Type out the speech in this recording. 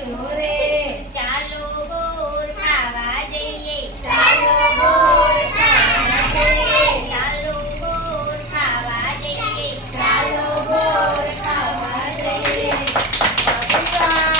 señores.